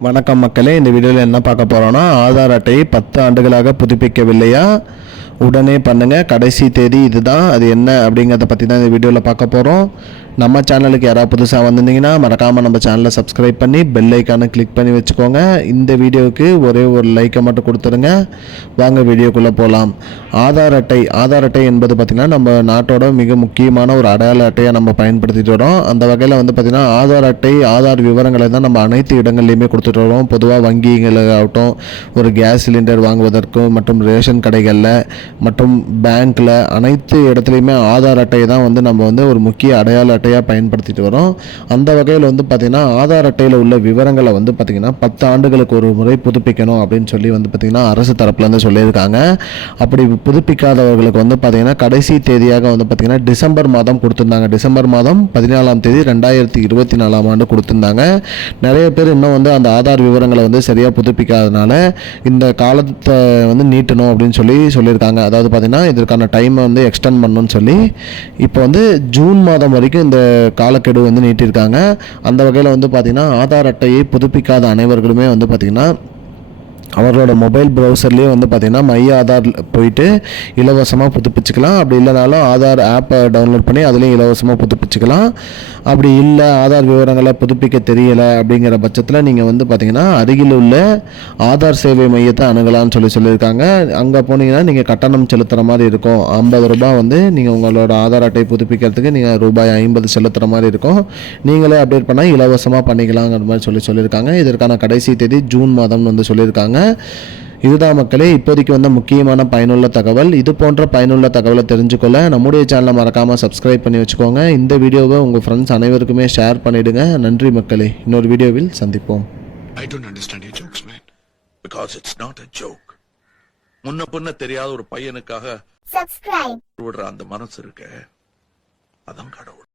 வணக்கம் மக்களே இந்த வீடியோவில் என்ன பார்க்க போகிறோன்னா ஆதார் அட்டையை பத்து ஆண்டுகளாக புதுப்பிக்கவில்லையா? உடனே பண்ணுங்கள் கடைசி தேதி இதுதான். அது என்ன அப்படிங்கிறத பற்றி தான் இந்த வீடியோவில் பார்க்க போகிறோம் நம்ம சேனலுக்கு யாராவது புதுசாக வந்திருந்தீங்கன்னா மறக்காமல் நம்ம சேனலை சப்ஸ்கிரைப் பண்ணி பெல் ஐக்கானை கிளிக் பண்ணி வச்சுக்கோங்க. இந்த வீடியோவுக்கு ஒரே ஒரு லைக்கை மட்டும் கொடுத்துருங்க வாங்க வீடியோக்குள்ளே போகலாம் ஆதார் அட்டை ஆதார் அட்டை என்பது பார்த்திங்கன்னா நம்ம நாட்டோட மிக முக்கியமான ஒரு அடையாள அட்டையை நம்ம பயன்படுத்திட்டு வரோம். அந்த வகையில் வந்து பார்த்திங்கன்னா ஆதார் அட்டை ஆதார் விவரங்களை தான் நம்ம அனைத்து இடங்கள்லையுமே கொடுத்துட்டு வரோம். பொதுவாக வங்கிகளாகட்டும் ஒரு கேஸ் சிலிண்டர் வாங்குவதற்கும் மற்றும் ரேஷன் கடைகளில் மற்றும் பேங்க்கில் அனைத்து இடத்துலையுமே ஆதார் அட்டையை தான் வந்து நம்ம வந்து ஒரு முக்கிய அடையாள அட்டையாக பயன்படுத்திட்டு வரோம். அந்த வகையில் வந்து பார்த்திங்கன்னா ஆதார் அட்டையில் உள்ள விவரங்களை வந்து பார்த்திங்கன்னா பத்து ஆண்டுகளுக்கு ஒரு முறை புதுப்பிக்கணும் அப்படின்னு சொல்லி வந்து பார்த்திங்கன்னா அரசு தரப்புலேருந்து சொல்லியிருக்காங்க. அப்படி புதுப்பிக்காதவர்களுக்கு வந்து பார்த்திங்கன்னா கடைசி தேதியாக வந்து பார்த்திங்கன்னா டிசம்பர் மாதம் கொடுத்துருந்தாங்க. டிசம்பர் மாதம் பதினாலாம் தேதி ரெண்டாயிரத்தி இருபத்தி நாலாம் ஆண்டு கொடுத்துருந்தாங்க. நிறைய பேர் இன்னும் வந்து அந்த ஆதார் விவரங்களை வந்து சரியாக புதுப்பிக்காதனால இந்த காலத்தை வந்து நீட்டணும் அப்படின்னு சொல்லி சொல்லியிருக்காங்க. அதாவது பார்த்திங்கன்னா இதற்கான டைமை வந்து எக்ஸ்டெண்ட் பண்ணணும்னு சொல்லி இப்போ வந்து ஜூன் மாதம் வரைக்கும் இந்த காலக்கெடு வந்து நீட்டியிருக்காங்க அந்த வகையில் வந்து பார்த்திங்கன்னா ஆதார் அட்டையை புதுப்பிக்காத அனைவர்களுமே வந்து பார்த்திங்கன்னா அவரோட மொபைல் ப்ரௌசர்லேயே வந்து பார்த்திங்கன்னா மை ஆதார் போயிட்டு இலவசமாக புதுப்பிச்சுக்கலாம். அப்படி இல்லைனாலும் ஆதார் ஆப்பை டவுன்லோட் பண்ணி அதுலேயும் இலவசமாக புதுப்பிச்சுக்கலாம். அப்படி இல்லை ஆதார் விவரங்களை புதுப்பிக்க தெரியலை அப்படிங்கிற பட்சத்தில் நீங்கள் வந்து பார்த்திங்கன்னா அருகில் உள்ள ஆதார் சேவை மையத்தை அணுகலாம்னு சொல்லி சொல்லியிருக்காங்க. அங்கே போனீங்கன்னா நீங்கள் கட்டணம் செலுத்துகிற மாதிரி இருக்கும். ஐம்பது ரூபாய் வந்து நீங்கள் உங்களோட ஆதார் அட்டை புதுப்பிக்கிறதுக்கு நீங்கள் ரூபாய் ஐம்பது செலுத்துகிற மாதிரி இருக்கும். நீங்களே அப்டேட் பண்ணால் இலவசமாக பண்ணிக்கலாங்கிற மாதிரி சொல்லி சொல்லியிருக்காங்க. இதற்கான கடைசி தேதி ஜூன் மாதம்னு வந்து சொல்லியிருக்காங்க. இதுதான் மக்களே இப்போதைக்கு வந்த முக்கியமான பயனுள்ள தகவல் இது போன்ற பயனுள்ள தகவலை தெரிஞ்சுக்கொள்ள நம்முடைய சேனலை மறக்காமல் சப்ஸ்கிரைப் பண்ணி வச்சுக்கோங்க இந்த வீடியோவை உங்கள் ஃப்ரெண்ட்ஸ் அனைவருக்குமே ஷேர் பண்ணிவிடுங்க நன்றி மக்களே இன்னொரு வீடியோவில் சந்திப்போம் I don't understand your jokes, man. Because it's not a joke. முன்ன பின்ன தெரியாத ஒரு பையனுக்காக. விடுற அந்த மனசு இருக்க அதான் கடவுள்